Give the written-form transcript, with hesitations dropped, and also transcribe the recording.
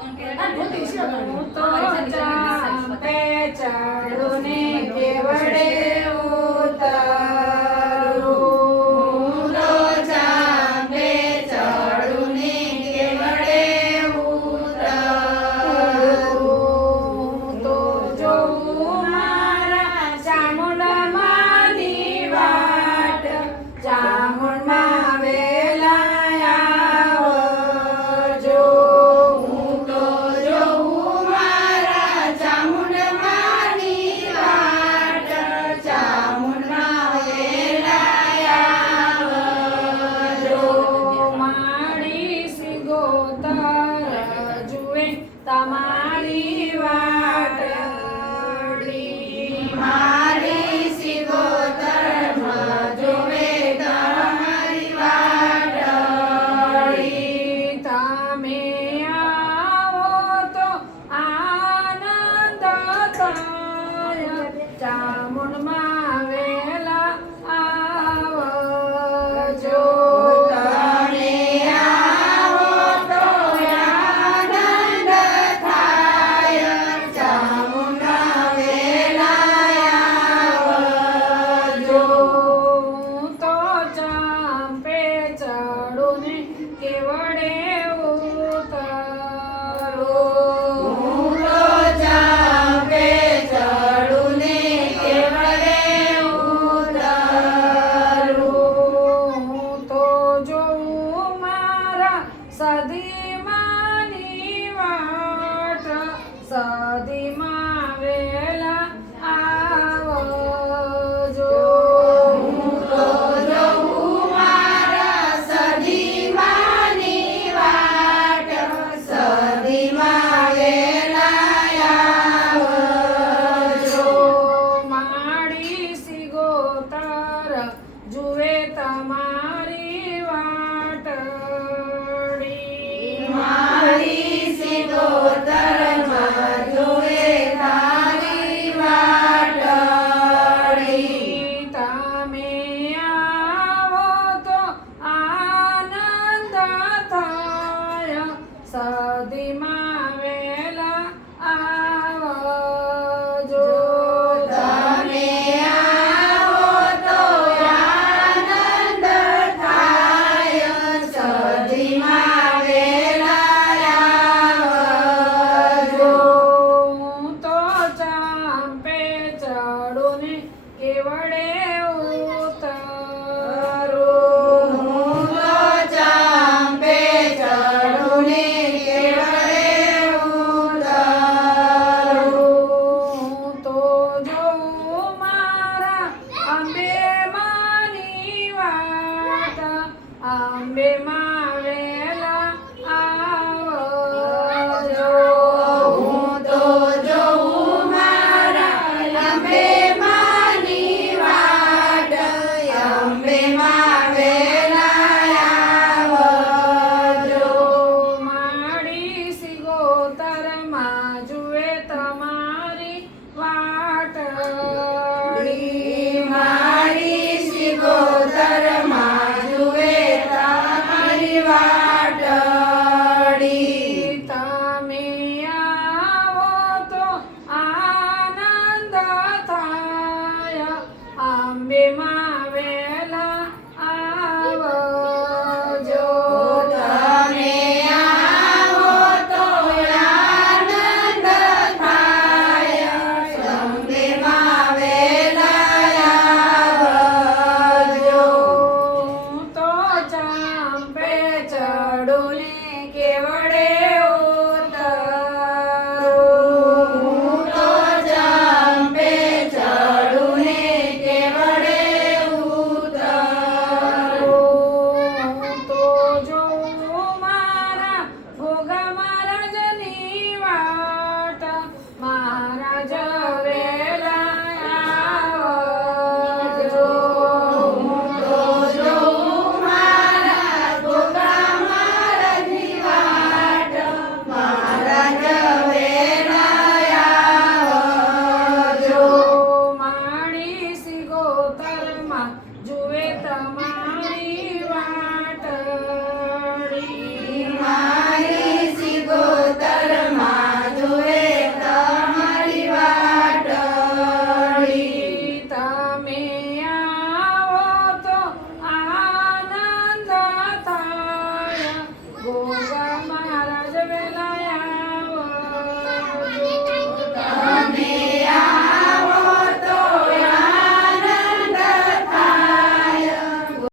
હું તો ચાંપે ચડું ને કેવડે ઉતરું. હું તો ચાંપે ચડું ને કેવડે ઉતરું. હું તો જોઉં મારા ચામુંડામાંની વાટ, ચામુંડમાં વેલા આવજો. હું તો જોઉં મારા ચામુંડમાની વાટ, ચામુંડમાં વેલા આવજો. મારી સિગોતર જુએ તમારી વાટડી. મારી સિગોતરમાં જોવે તમારી વાટડી. તમે આવો તો આનંદ થાય, ચામુંડમાં વેલા આવજો. તમે આવો તો આનંદ થાય, ચામુંડા વેલા આવજો. હું તો ચાંપે ચડું ને કેવડે ઉતરું. હું તો ચાંપે ચડું ને કેવડે ઉતરું. હું તો જોઉં મારા સદીમાની વાટ, સદીમાં વેલા આવજો. હું તો જોઉં મારા સદીમાની વાટ, સદીમાં વેલા આવજો. મારી સિગોતર જુએ તમારી વાટડી. મારી સિગોતરમાં જોવે તારી વાટડી. તમે આવો તો આનંદ થાય, સદીમાં